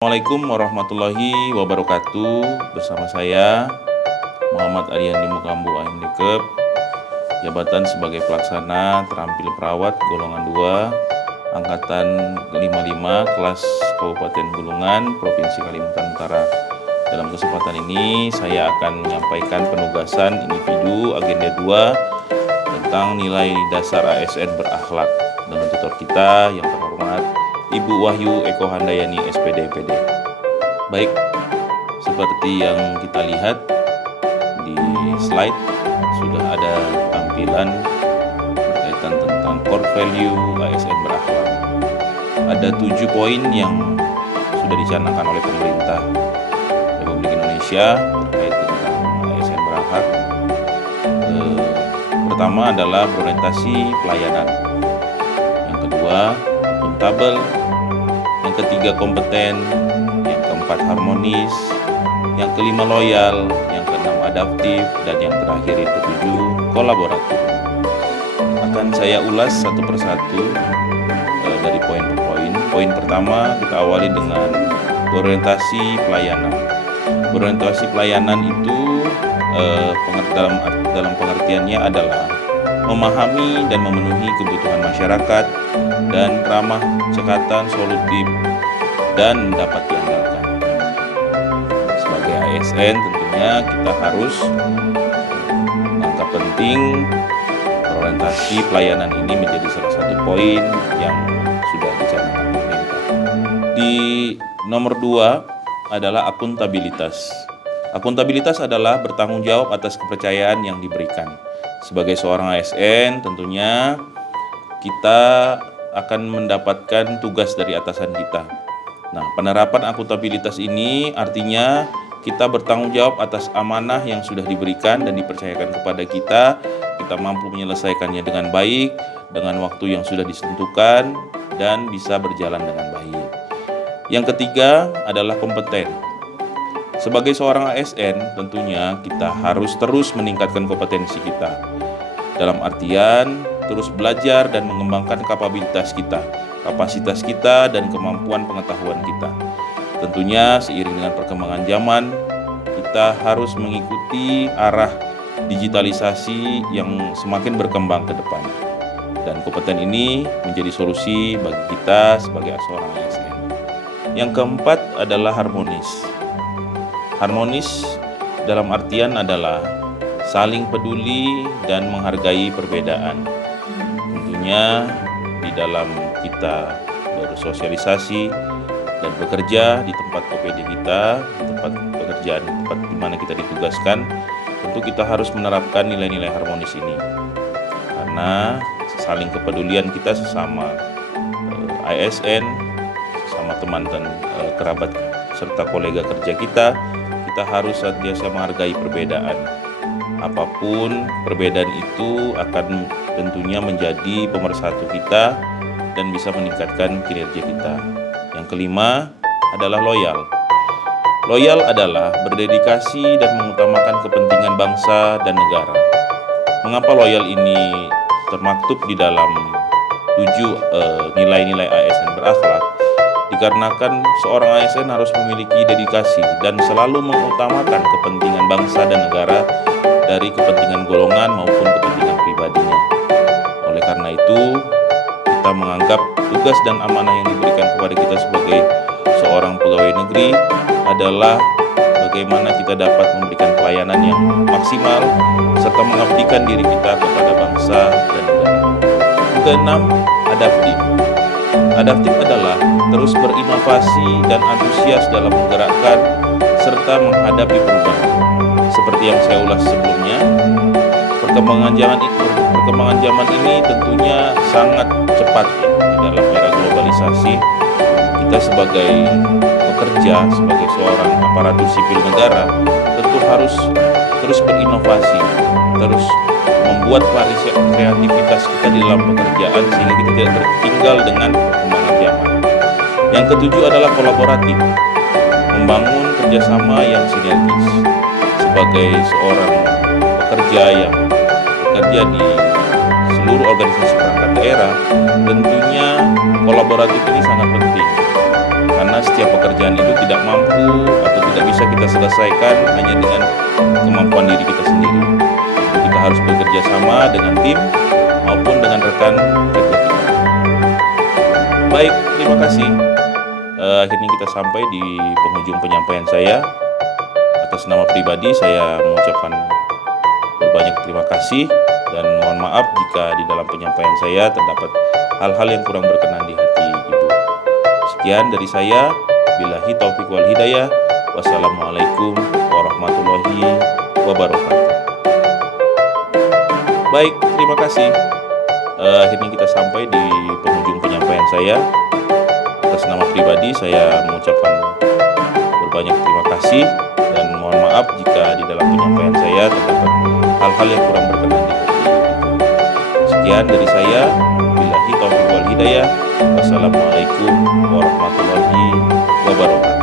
Assalamualaikum warahmatullahi wabarakatuh. Bersama saya Muhammad Ariandi Mukambu AMDikep, jabatan sebagai pelaksana terampil perawat golongan 2 angkatan 55 kelas Kabupaten Bulungan, Provinsi Kalimantan Utara. Dalam kesempatan ini saya akan menyampaikan penugasan individu agenda 2 tentang nilai dasar ASN berakhlak dengan tutor kita yang terhormat Ibu Wahyu Eko Handayani SPD MPD. Baik, seperti yang kita lihat di slide sudah ada tampilan berkaitan tentang core value ASN berakhlak. Ada 7 poin yang sudah dicanangkan oleh pemerintah Republik Indonesia terkait tentang ASN berakhlak. Pertama adalah berorientasi pelayanan. Yang kedua, akuntabel. Yang ketiga, kompeten. Yang keempat, harmonis. Yang kelima, loyal. Yang keenam, adaptif. Dan yang terakhir, yang ketujuh, kolaboratif. Akan saya ulas satu persatu dari poin per poin. Poin pertama kita awali dengan berorientasi pelayanan. Berorientasi pelayanan itu dalam pengertiannya adalah memahami dan memenuhi kebutuhan masyarakat dan ramah, cekatan, solutif, dan dapat diandalkan. Sebagai ASN tentunya kita harus menganggap penting orientasi pelayanan ini menjadi salah satu poin yang sudah dicanangkan pemerintah. Di nomor 2 adalah akuntabilitas. Akuntabilitas adalah bertanggung jawab atas kepercayaan yang diberikan. Sebagai seorang ASN tentunya kita akan mendapatkan tugas dari atasan kita. Nah, penerapan akuntabilitas ini artinya kita bertanggung jawab atas amanah yang sudah diberikan dan dipercayakan kepada kita. Kita mampu menyelesaikannya dengan baik, dengan waktu yang sudah ditentukan, dan bisa berjalan dengan baik. Yang ketiga adalah kompeten. Sebagai seorang ASN, tentunya kita harus terus meningkatkan kompetensi kita. Dalam artian, terus belajar dan mengembangkan kapabilitas kita, kapasitas kita, dan kemampuan pengetahuan kita. Tentunya seiring dengan perkembangan zaman, kita harus mengikuti arah digitalisasi yang semakin berkembang ke depan. Dan kompeten ini menjadi solusi bagi kita sebagai seorang ASN. Yang keempat adalah harmonis. Harmonis dalam artian adalah saling peduli dan menghargai perbedaan. Tentunya di dalam kita bersosialisasi dan bekerja di tempat PPD kita, di tempat pekerjaan, di tempat di mana kita ditugaskan, tentu kita harus menerapkan nilai-nilai harmonis ini. Karena saling kepedulian kita sesama ASN, sesama teman dan kerabat serta kolega kerja kita harus senantiasa menghargai perbedaan. Apapun perbedaan itu akan tentunya menjadi pemersatu kita dan bisa meningkatkan kinerja kita. Yang kelima adalah loyal. Loyal adalah berdedikasi dan mengutamakan kepentingan bangsa dan negara. Mengapa loyal ini termaktub di dalam 7 nilai-nilai ASN berakhlak? Dikarenakan seorang ASN harus memiliki dedikasi dan selalu mengutamakan kepentingan bangsa dan negara dari kepentingan golongan maupun kepentingan pribadinya. Oleh karena itu, kita menganggap tugas dan amanah yang diberikan kepada kita sebagai seorang pegawai negeri adalah bagaimana kita dapat memberikan pelayanan yang maksimal serta mengabdikan diri kita kepada bangsa dan negara. Yang keenam, adaptif. Adaptif adalah terus berinovasi dan antusias dalam menggerakkan serta menghadapi perubahan. Seperti yang saya ulas sebelumnya, perkembangan zaman ini tentunya sangat cepat di dalam era globalisasi. Kita sebagai pekerja, sebagai seorang aparatur sipil negara, tentu harus terus berinovasi, terus membuat kreativitas kita di dalam pekerjaan sehingga kita tidak tertinggal dengan perkembangan zaman. Yang ketujuh adalah kolaboratif, membangun kerjasama yang sinergis. Sebagai seorang pekerja yang bekerja di seluruh organisasi perangkat daerah, tentunya kolaboratif ini sangat penting karena karena setiap pekerjaan itu tidak mampu atau tidak bisa kita selesaikan hanya dengan kemampuan diri kita sendiri. Kita harus bekerja sama dengan tim maupun dengan rekan kerja kita. Baik, terima kasih. Akhirnya kita sampai di penghujung penyampaian saya. Atas nama pribadi saya mengucapkan berbanyak terima kasih dan mohon maaf jika di dalam penyampaian saya terdapat hal-hal yang kurang berkenan di hati Ibu. Sekian dari saya. Billahi taufiq wal hidayah. Wassalamualaikum warahmatullahi wabarakatuh. Baik, terima kasih. Akhirnya kita sampai di penghujung penyampaian saya. Atas nama pribadi saya mengucapkan berbanyak terima kasih dan mohon maaf jika di dalam penyampaian saya terdapat hal-hal yang kurang berkenan di hati Ibu. Sekian dari saya. Billahi taufiq wal hidayah. Wassalamualaikum warahmatullahi wabarakatuh.